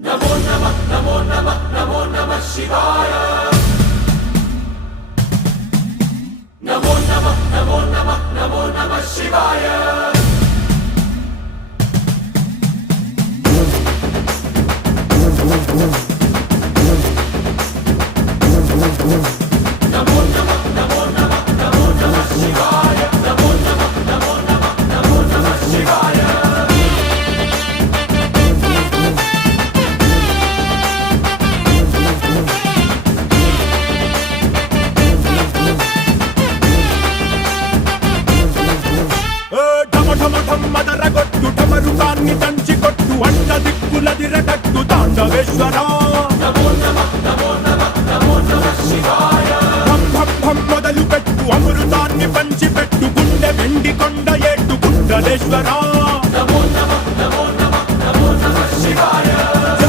नमो नमः नमो नमः नमो नमः शिवाय। नमो नमः नमो नमः नमो नमः शिवाय। नमो नमः नमो नमः नमो नमः शिवाय। नमो नमः नमो नमः नमो नमः शिवाय। మదరగొట్టు ఢమరుకాన్ని దంచి కొట్టు అంట దిక్కులదిరగట్టు తాండవేశ్వర నమో నమః నమో నమః నమో నమః శివాయ। భం భం భం మొదలు పెట్టు అమృతాన్ని పంచి పెట్టు గుండె వెండి కొండ ఏట్టు గుండలేశ్వర